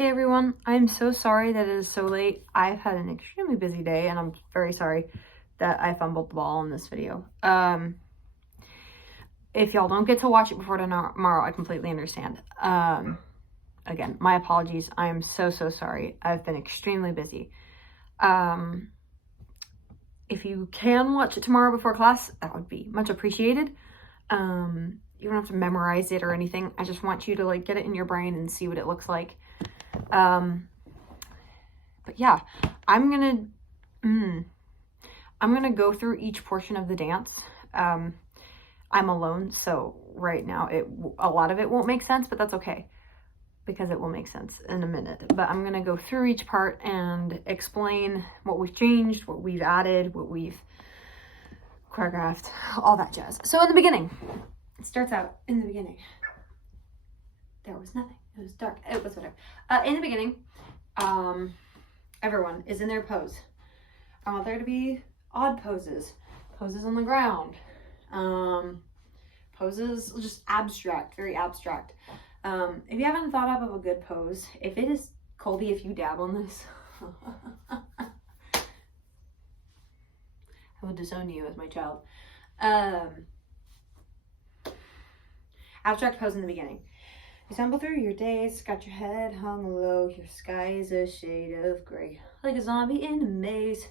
Hey everyone, I'm so sorry that it is so late. I've had an extremely busy day and I'm very sorry that I fumbled the ball in this video. If y'all don't get to watch it before tomorrow, I completely understand. Again, my apologies. I am so sorry. I've been extremely busy. If you can watch it tomorrow before class, that would be much appreciated. You don't have to memorize it or anything. I just want you to like get it in your brain and see what it looks like. But yeah, I'm gonna go through each portion of the dance. I'm alone, so right now a lot of it won't make sense, but that's okay because it will make sense in a minute. But I'm gonna go through each part and explain what we've changed, what we've added, what we've choreographed, all that jazz. So in the beginning, it starts out in the beginning. There was nothing. It was dark. It was whatever. In the beginning, everyone is in their pose. I want there to be odd poses, poses on the ground, poses just abstract, very abstract. If you haven't thought of a good pose, if it is, Colby, if you dab on this, I will disown you as my child. Abstract pose in the beginning. You stumble through your days, got your head hung low, your sky is a shade of gray, like a zombie in a maze.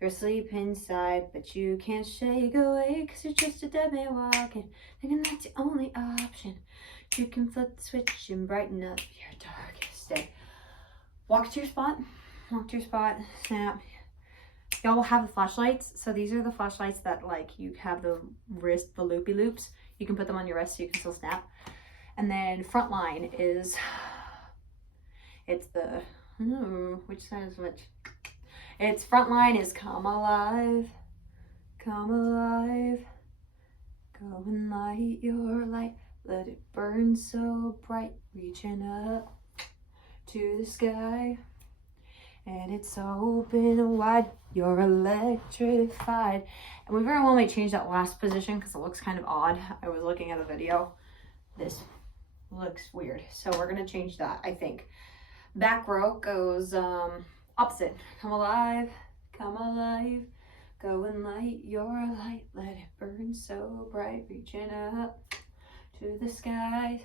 You're asleep inside, but you can't shake awake, 'cause you're just a dead man walking, thinking that's the only option. You can flip the switch and brighten up your darkest day. Walk to your spot, snap. Y'all will have the flashlights. So these are the flashlights that like you have the wrist, the loopy loops. You can put them on your wrist so you can still snap. And then front line is, it's the, which side is which? It's front line is come alive, go and light your light, let it burn so bright, reaching up to the sky, and it's open wide, you're electrified. And we very well may change that last position because it looks kind of odd. I was looking at a video. This looks weird, so we're gonna change that, I think. Back row goes opposite. Come alive, go and light your light, let it burn so bright, reaching up to the sky,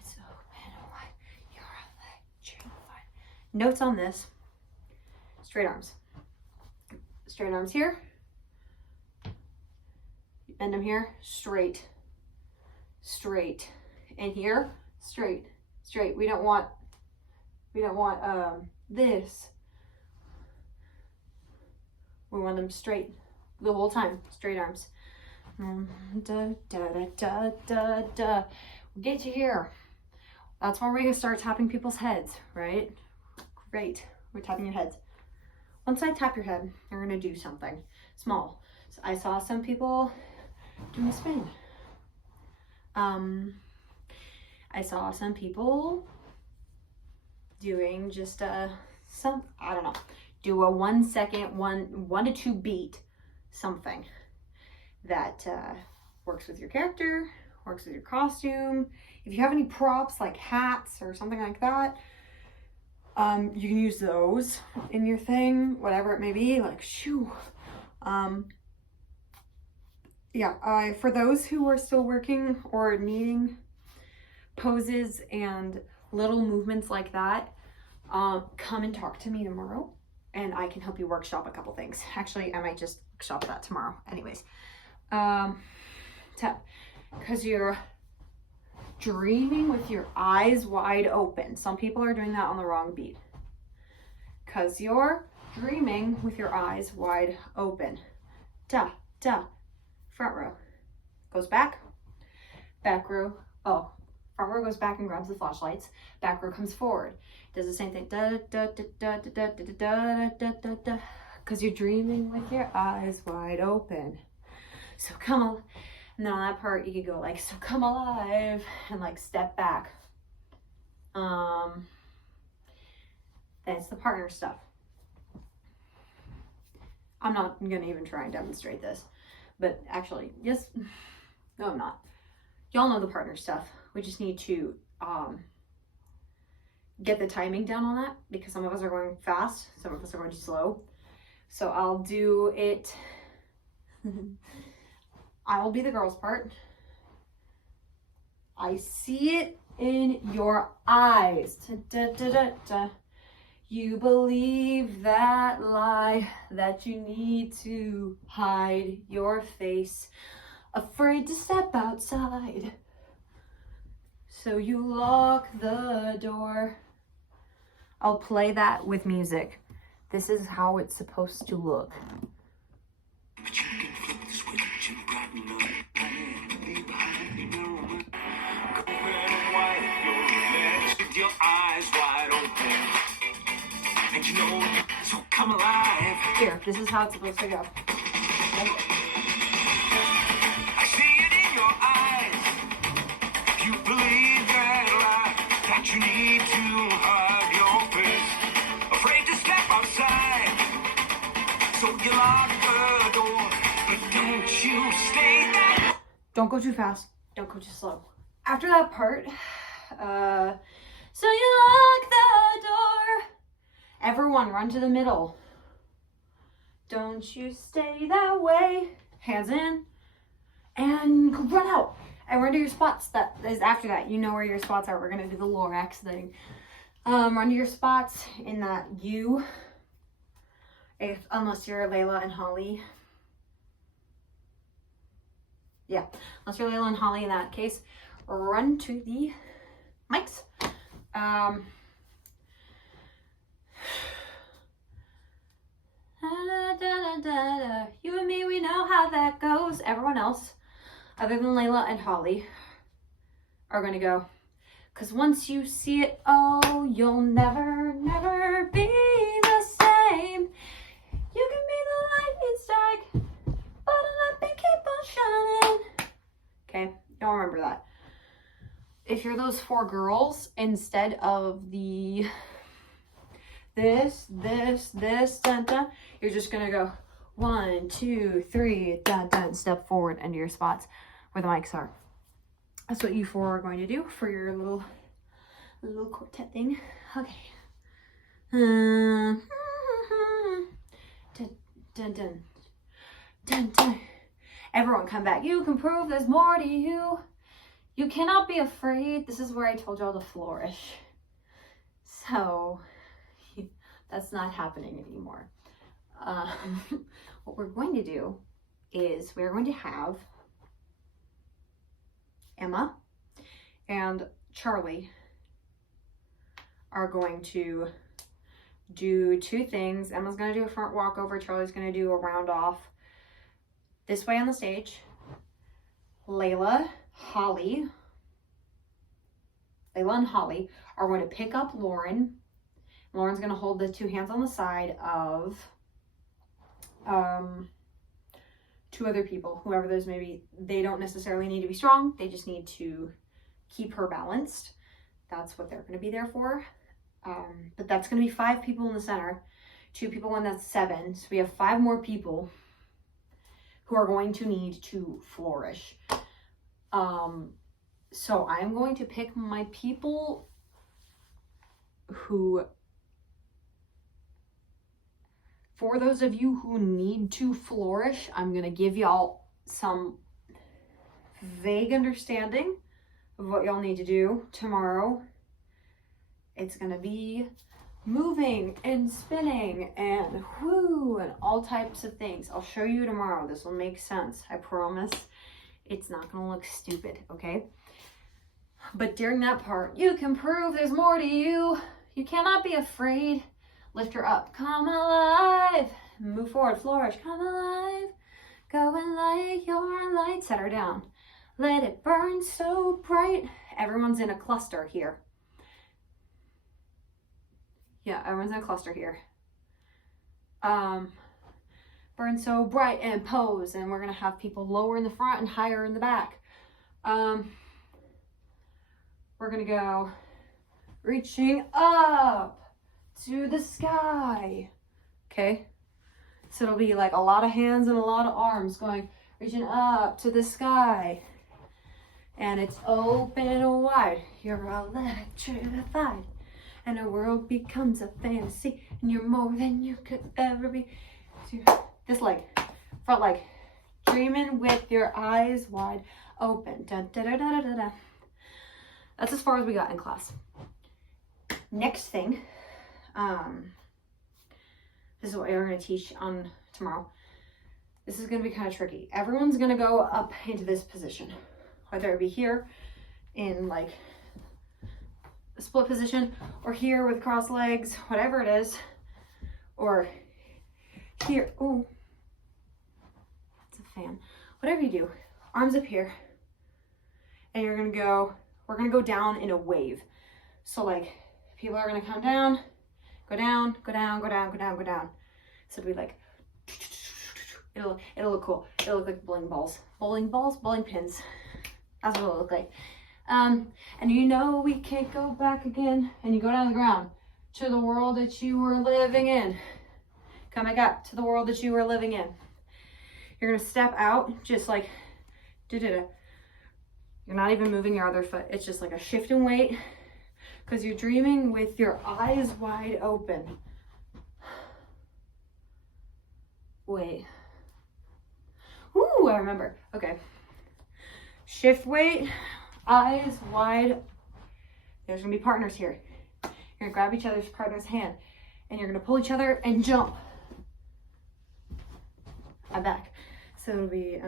it's open wide, you're electrified. Notes on this: straight arms here, bend them here, straight, and here, straight. We don't want this. We want them straight the whole time, straight arms. Da, da, da, da, da. We get to here. That's when we're gonna start tapping people's heads, right? Great, we're tapping your heads. Once I tap your head, you're gonna do something small. So I saw some people doing a spin. I saw some people doing just I don't know, do a 1 second, one to two beat something that works with your character, works with your costume. If you have any props like hats or something like that, you can use those in your thing, whatever it may be, like shoo. For those who are still working or needing poses and little movements like that, come and talk to me tomorrow and I can help you workshop a couple things. Actually, I might just workshop that tomorrow. Anyways, tap, because you're dreaming with your eyes wide open. Some people are doing that on the wrong beat. Because you're dreaming with your eyes wide open. Da, da. Front row goes back row. Oh, front row goes back and grabs the flashlights. Back row comes forward. Does the same thing. Da da da da da da da da da da da. Because you're dreaming with your eyes wide open. So come on. And then on that part, you could go like, so come alive, and like step back. That's the partner stuff. I'm not gonna even try and demonstrate this, but actually, yes, no, I'm not. Y'all know the partner stuff. We just need to get the timing down on that because some of us are going fast, some of us are going slow. So I'll do it. I will be the girl's part. I see it in your eyes. Da, da, da, da. You believe that lie that you need to hide your face, afraid to step outside. So you lock the door. I'll play that with music. This is how it's supposed to look. But you can flip the switch and brighten up. Leave behind your mirror. Go red and white, your legs with your eyes wide open. And you know, so come alive. Here, this is how it's supposed to go. I see it in your eyes. You believe that lie that you need to hide your face. Afraid to step outside. So you lock the door. But don't you stay there. Don't go too fast. Don't go too slow. After that part, so you lock the door. Everyone run to the middle. Don't you stay that way. Hands in. And run out. And run to your spots. That is after that. You know where your spots are. We're going to do the Lorax thing. Run to your spots in that U. Unless you're Layla and Holly. Yeah. Unless you're Layla and Holly in that case. Run to the mics. You and me, we know how that goes. Everyone else, other than Layla and Holly, are going to go. Because once you see it, oh, you'll never, never be the same. You can be the lightning strike, but let me keep on shining. Okay, y'all remember that. If you're those 4 girls, instead of the this, dun, dun, you're just gonna go 1, 2, 3, dun, dun, step forward into your spots where the mics are. That's what you 4 are going to do for your little quartet thing. Okay. Dun, dun, dun, dun, dun. Everyone come back. You can prove there's more to you. You cannot be afraid. This is where I told y'all to flourish. So that's not happening anymore. What we're going to do is we're going to have Emma and Charlie are going to do 2 things. Emma's going to do a front walkover. Charlie's going to do a round off this way on the stage. Layla and Holly are going to pick up Lauren. Lauren's going to hold the 2 hands on the side of 2 other people, whoever those may be. They don't necessarily need to be strong. They just need to keep her balanced. That's what they're going to be there for. But that's going to be 5 people in the center, 2 people, and that's 7. So we have 5 more people who are going to need to flourish. So I'm going to pick my people who, for those of you who need to flourish, I'm going to give y'all some vague understanding of what y'all need to do tomorrow. It's going to be moving and spinning and whoo and all types of things. I'll show you tomorrow. This will make sense. I promise. It's not going to look stupid, okay? But during that part, you can prove there's more to you. You cannot be afraid. Lift her up. Come alive. Move forward. Flourish. Come alive. Go and light your light. Set her down. Let it burn so bright. Everyone's in a cluster here. Yeah, everyone's in a cluster here. Burn so bright and pose. And we're going to have people lower in the front and higher in the back. We're going to go reaching up to the sky. Okay? So it'll be like a lot of hands and a lot of arms going, reaching up to the sky. And it's open wide. You're electrified. and our world becomes a fantasy, and you're more than you could ever be. So this leg, front leg, dreaming with your eyes wide open. Dun, da, da, da, da, da. That's as far as we got in class. Next thing, this is what we're going to teach on tomorrow. This is going to be kind of tricky. Everyone's going to go up into this position, whether it be here in like a split position, or here with cross legs, whatever it is, or here. Oh, it's a fan. Whatever you do, arms up here, and you're going to go, we're going to go down in a wave. So like people are going to come down, go down, go down, go down, go down, go down. So it'll be like, it'll look cool. It'll look like bowling pins. That's what it'll look like. And you know we can't go back again. And you go down the ground to the world that you were living in. Come back up to the world that you were living in. You're gonna step out just like da-da-da. You're not even moving your other foot. It's just like a shift in weight because you're dreaming with your eyes wide open. Wait. Ooh, I remember. Okay. Shift weight, eyes wide. There's gonna be partners here. You're gonna grab each other's partner's hand and you're gonna pull each other and jump. I'm back. So it'll be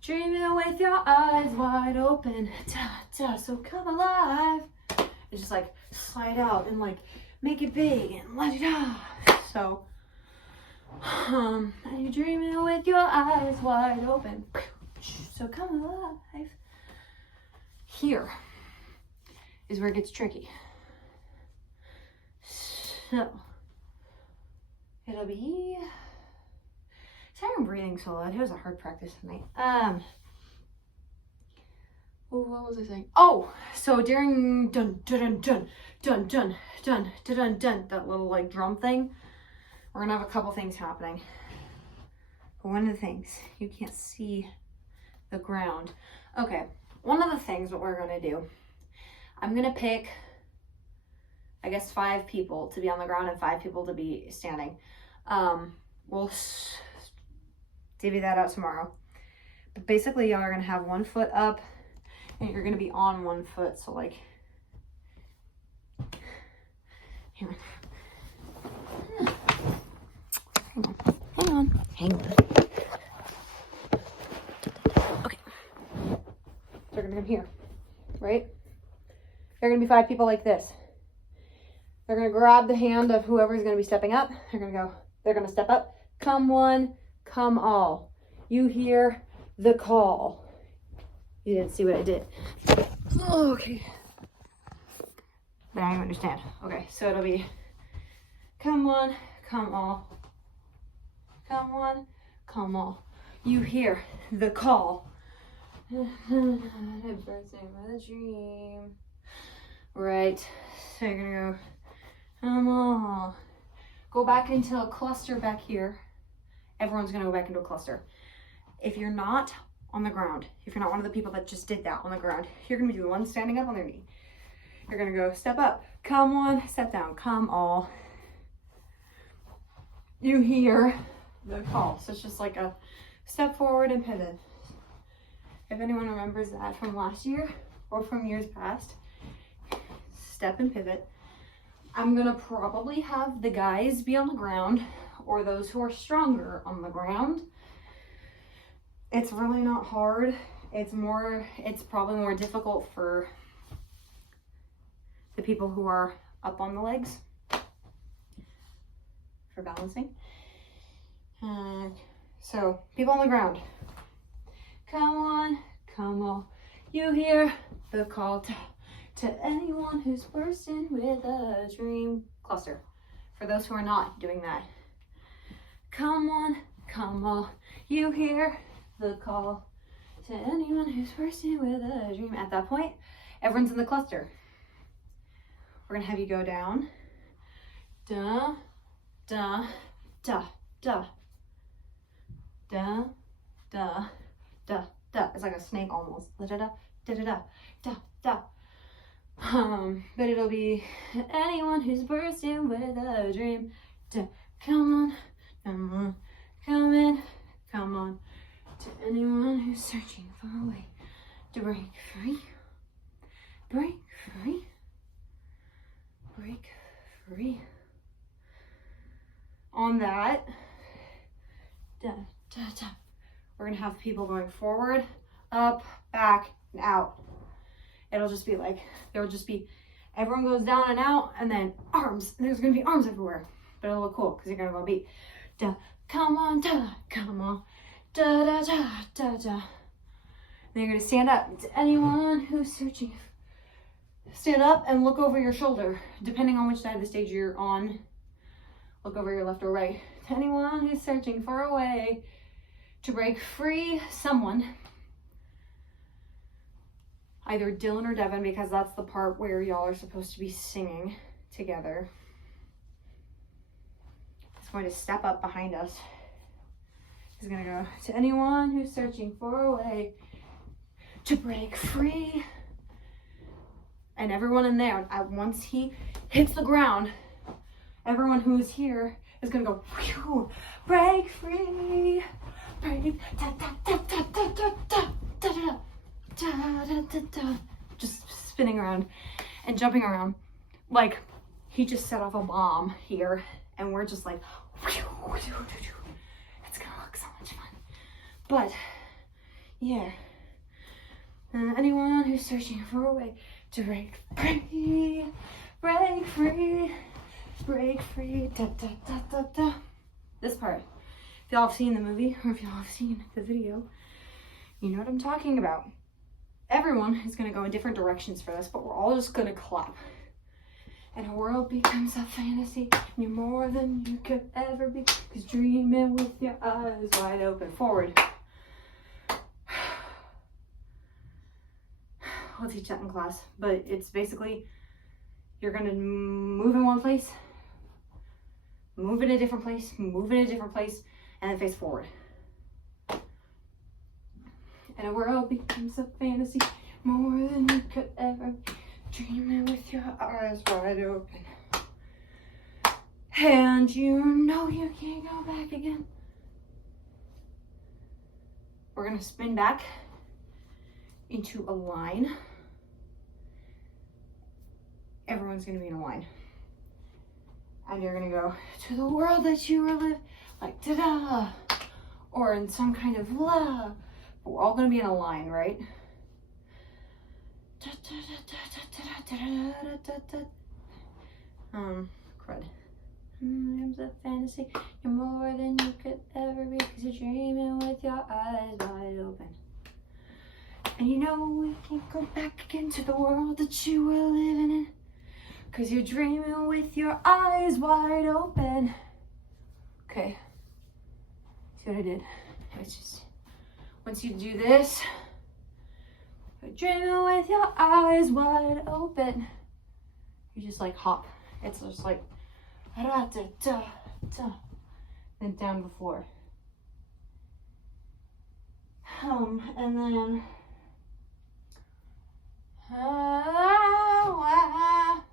dreaming with your eyes wide open. Da, da, so come alive. It's just like slide out and like make it big and let it out. So and you're dreaming with your eyes wide open. So come alive. Here is where it gets tricky. So it'll be. Sorry I'm breathing so loud. It was a hard practice tonight. What was I saying? Oh, so during dun dun dun dun dun dun dun dun dun, that little like drum thing, we're gonna have a couple things happening. But one of the things, you can't see the ground. Okay, one of the things what we're gonna do, I'm gonna pick, I guess 5 people to be on the ground and 5 people to be standing. We'll divvy that out tomorrow. But basically y'all are gonna have one foot up and you're gonna be on one foot. So like, here. Hang on. Okay. So they're gonna come here, right? They're gonna be 5 people like this. They're gonna grab the hand of whoever's gonna be stepping up. They're gonna step up. Come one, come all. You hear the call. You didn't see what I did. Oh, okay. But now you understand. Okay, so it'll be come one, come all. Come one, come all. You hear the call. Bursting with a dream. Right. So you're gonna go, come all. Go back into a cluster back here. Everyone's gonna go back into a cluster. If you're not on the ground, if you're not one of the people that just did that on the ground, you're gonna be the one standing up on their knee. You're gonna go step up, come one, step down, come all. You hear the call. So it's just like a step forward and pivot. If anyone remembers that from last year or from years past, step and pivot. I'm gonna probably have the guys be on the ground or those who are stronger on the ground. It's really not hard. It's probably more difficult for the people who are up on the legs for balancing. So people on the ground, come on, come on. You hear the call to anyone who's bursting with a dream. Cluster. For those who are not doing that, come on, come on. You hear the call to anyone who's bursting with a dream. At that point, everyone's in the cluster. We're gonna have you go down. Da, da, da, da. Da, da, da, da. It's like a snake almost. Da, da, da, da, da, da, da. But it'll be anyone who's bursting with a dream to come on, come on, come in, come on. To anyone who's searching for a way to break free, break free, break free. On that, da, da, da, we're gonna have people going forward, up, back, and out. It'll just be like, there'll just be, everyone goes down and out, and then arms. And there's gonna be arms everywhere. But it'll look cool, because you're gonna go beat. Da, come on, da, come on. Da, da, da, da, da. And then you're gonna stand up. To anyone who's searching, stand up and look over your shoulder. Depending on which side of the stage you're on, look over your left or right. To anyone who's searching for a way to break free, someone, either Dylan or Devin, because that's the part where y'all are supposed to be singing together, is going to step up behind us. He's gonna go, to anyone who's searching for a way to break free. And everyone in there, once he hits the ground, everyone who's here is gonna go, whew, break free, break, da, da, da, da, da, da, da, da, da. Da, da, da, da. Just spinning around and jumping around like he just set off a bomb here, and we're just like, it's gonna look so much fun. But yeah, anyone who's searching for a way to break free, break free, break free, da, da, da, da, da. This part, if y'all have seen the movie or if y'all have seen the video, you know what I'm talking about. Everyone is going to go in different directions for this, but we're all just going to clap. And a world becomes a fantasy, and you're more than you could ever be, because dreaming with your eyes wide open. Forward. We'll teach that in class, but it's basically, you're going to move in one place, move in a different place, move in a different place, and then face forward. And a world becomes a fantasy, more than you could ever dreaming with your eyes wide open. And you know you can't go back again. We're gonna spin back into a line. Everyone's gonna be in a line. And you're gonna go to the world that you were living, like ta-da, or in some kind of la. We're all gonna be in a line, right? Crud. Dreams of fantasy, you're more than you could ever be, because you're dreaming with your eyes wide open. And you know we can't go back again to the world that you were living in, because you're dreaming with your eyes wide open. Okay. See what I did? It's just, once you do this, you're dreaming with your eyes wide open. You just like hop. It's just like, da, da, da, da, then down to the floor. And then,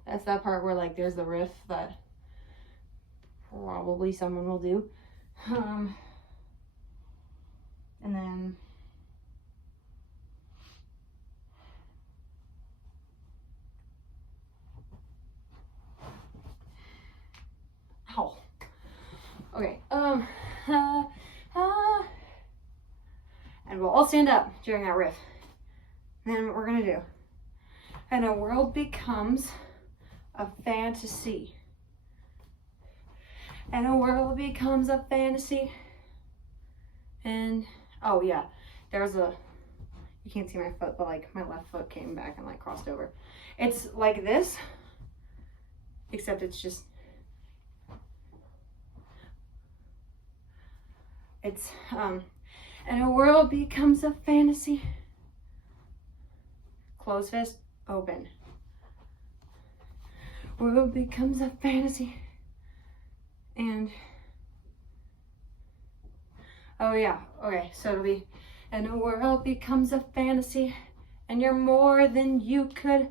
that's that part where like there's the riff that probably someone will do. And then ow. Okay. And we'll all stand up during that riff. And then what we're gonna do. And a world becomes a fantasy. And a world becomes a fantasy. And oh yeah, there's a, you can't see my foot, but like my left foot came back and like crossed over. It's like this, except it's just, it's, and a world becomes a fantasy. Closed fist, open. World becomes a fantasy. And oh yeah, okay, so it'll be, and a world becomes a fantasy, and you're more than you could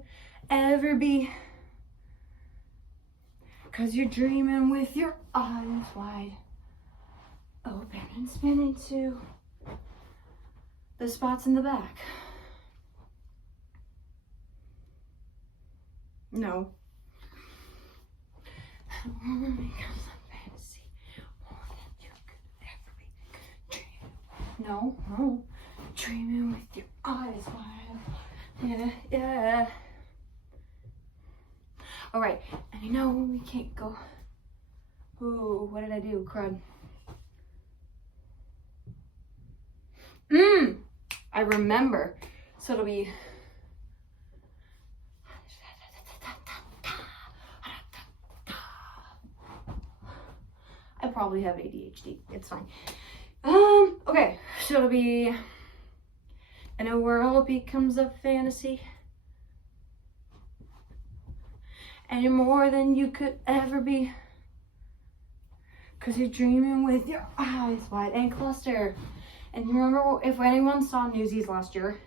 ever be. 'Cause you're dreaming with your eyes wide open and spinning to the spots in the back. No. Fantasy more than you could ever be. No, no. Dreaming with your eyes wide open. Yeah. All right, and you know we can't go. Ooh, what did I do? Crud. I remember. So it'll be. I probably have ADHD. It's fine. Okay, so it'll be. In a world becomes a fantasy. And you're more than you could ever be. 'Cause you're dreaming with your eyes wide and cluster. And you remember if anyone saw Newsies last year,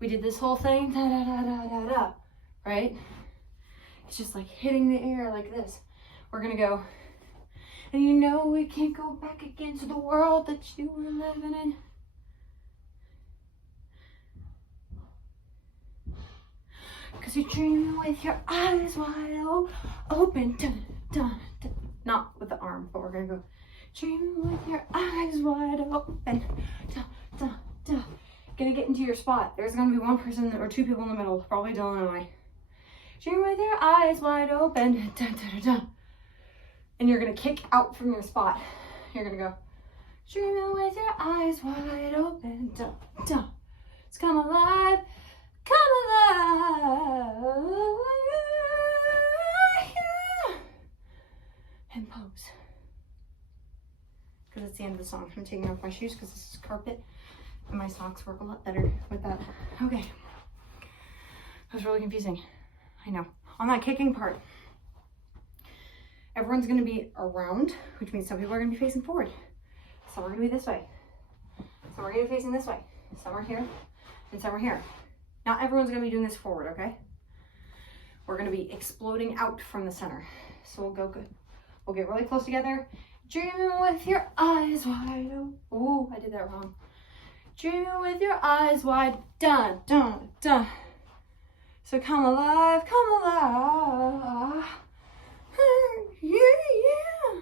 we did this whole thing, da da da da da da, right? It's just like hitting the air like this. We're gonna go, and you know we can't go back again to the world that you were living in. Cause you're dreaming with your eyes wide open, dun, dun, dun. Not with the arm, but we're gonna go. Dreaming with your eyes wide open. Dun, dun, dun. Gonna get into your spot. There's gonna be one person or two people in the middle, probably Dylan and I. Dreaming with your eyes wide open. Dun, dun, dun, dun. And you're gonna kick out from your spot. You're gonna go. Dreaming with your eyes wide open. Dun, dun. It's come alive. Come alive. Yeah. And pose. Because it's the end of the song. I'm taking off my shoes because this is carpet and my socks work a lot better with that. Okay. That was really confusing. I know. On that kicking part, everyone's going to be around, which means some people are going to be facing forward. Some are going to be this way. Some are going to be facing this way. Some are here and some are here. Not everyone's going to be doing this forward, okay? We're going to be exploding out from the center. So we'll go good. We'll get really close together. Dreaming with your eyes wide open. Ooh, I did that wrong. Dreaming with your eyes wide. Dun, dun, dun. So come alive, come alive. Yeah, yeah.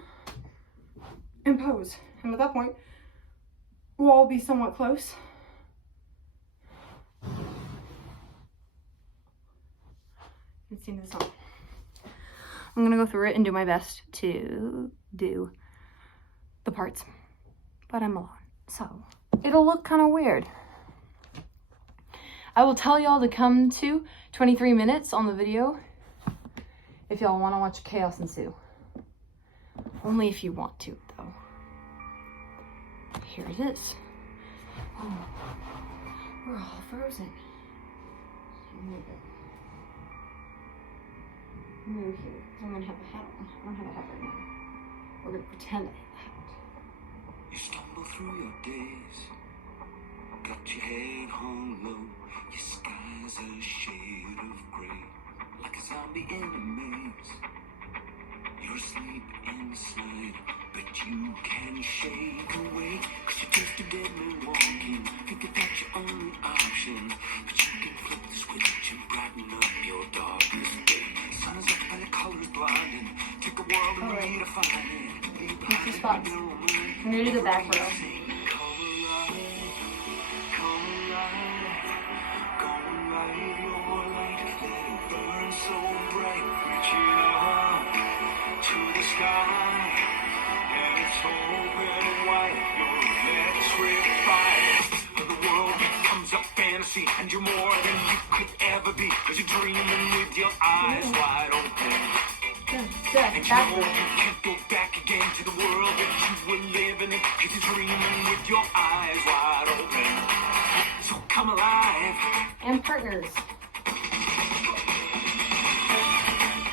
And pose. And at that point, we'll all be somewhat close. Let's sing this song. I'm gonna go through it and do my best to do the parts, but I'm alone, so it'll look kind of weird. I will tell y'all to come to 23 minutes on the video if y'all want to watch chaos ensue. Only if you want to, though. Here it is. Oh, we're all frozen. Move here, because I'm gonna have a hat on. I don't have a hat right now. We're gonna pretend I have a hat. You stumble through your days, got your head hung low, your sky's a shade of gray, like a zombie in a maze. You're asleep inside, but you can't shake awake, 'cause you're just a dead man walking, thinking that's your only option, but you can flip the switch and brighten up your darkest day. Sun is up and the colors blinding, take a world and redefine it. Two spots. I'm gonna do the back row. And you're more than you could ever be, 'cause you're dreaming with your eyes wide open. And you know you can't go back again to the world that you were living in, 'cause you're dreaming with your eyes wide open. So come alive. And partners.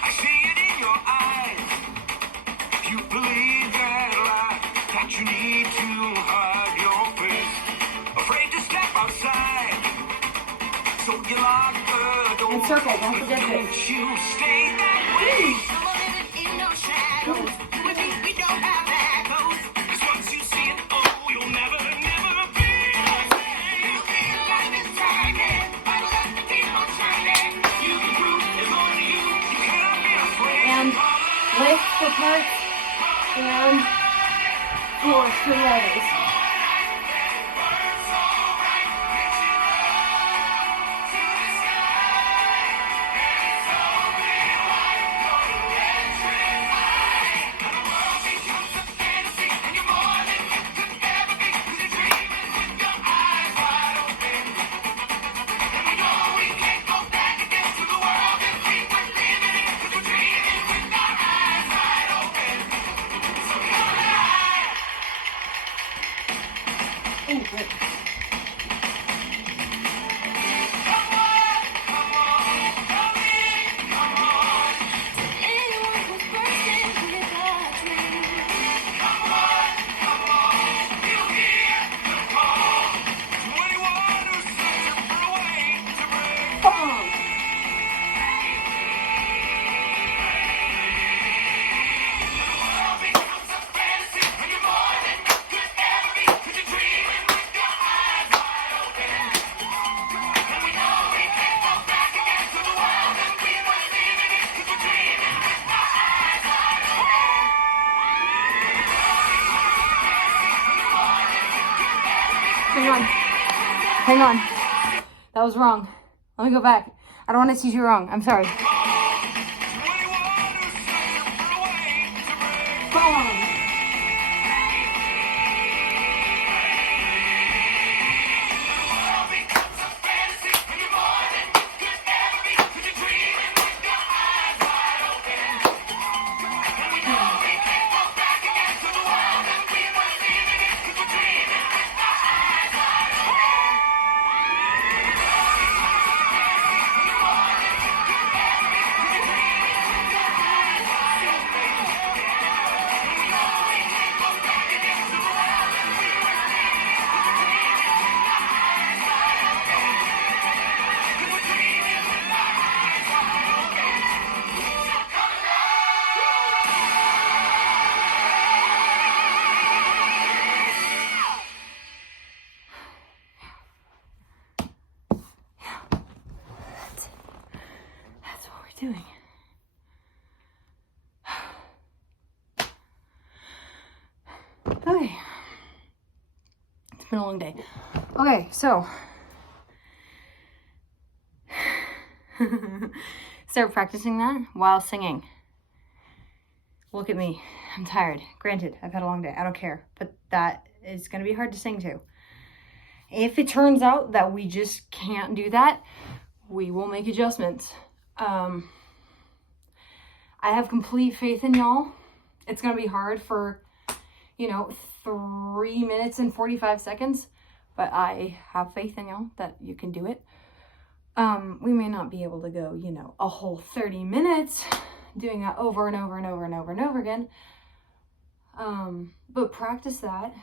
I see it in your eyes. You believe that lie, that you need to hide your face, afraid to step outside. So you lock the door. circle. Don't forget this. Don't you stay that way. I'm a living in no shadows. You and me, we don't have that close. 'Cause once you see it, oh, you'll never, never be the same. You feel like it's shining. I love to keep on shining. You can prove it's only you. You cannot be afraid. And lift for parts and floor for legs. Oh, good. Boom. Hang on. Hang on. That was wrong. Let me go back. I don't want to teach you wrong. I'm sorry. Boom. That's what we're doing. Okay. It's been a long day. Okay, so start practicing that while singing. Look at me. I'm tired. Granted, I've had a long day. I don't care. But that is going to be hard to sing to. If it turns out that we just can't do that, we will make adjustments. I have complete faith in y'all. It's going to be hard for, 3 minutes and 45 seconds. But I have faith in y'all that you can do it. We may not be able to go, a whole 30 minutes doing that over and over and over and over and over again. But practice that.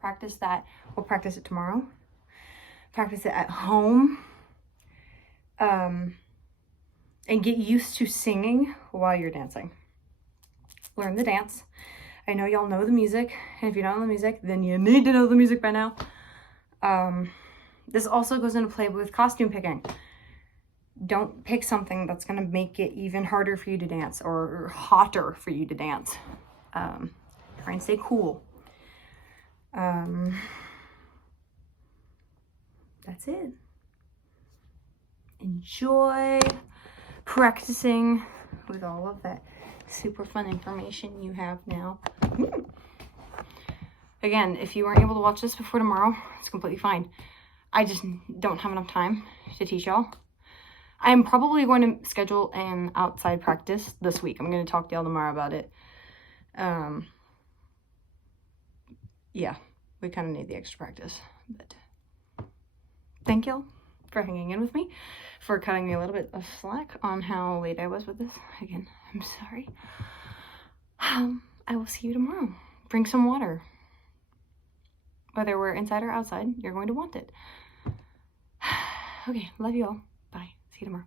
Practice that. We'll practice it tomorrow. Practice it at home. And get used to singing while you're dancing. Learn the dance. I know y'all know the music. And if you don't know the music, then you need to know the music by now. This also goes into play with costume picking. Don't pick something that's going to make it even harder for you to dance or hotter for you to dance. Try and stay cool. That's it. Enjoy practicing with all of that super fun information you have now. Again, if you weren't able to watch this before tomorrow, it's completely fine. I just don't have enough time to teach y'all. I'm probably going to schedule an outside practice this week. I'm going to talk to y'all tomorrow about it. Yeah, we kind of need the extra practice. But thank y'all for hanging in with me, for cutting me a little bit of slack on how late I was with this. Again, I'm sorry. I will see you tomorrow. Bring some water. Whether we're inside or outside, you're going to want it. Okay, love you all. Bye. See you tomorrow.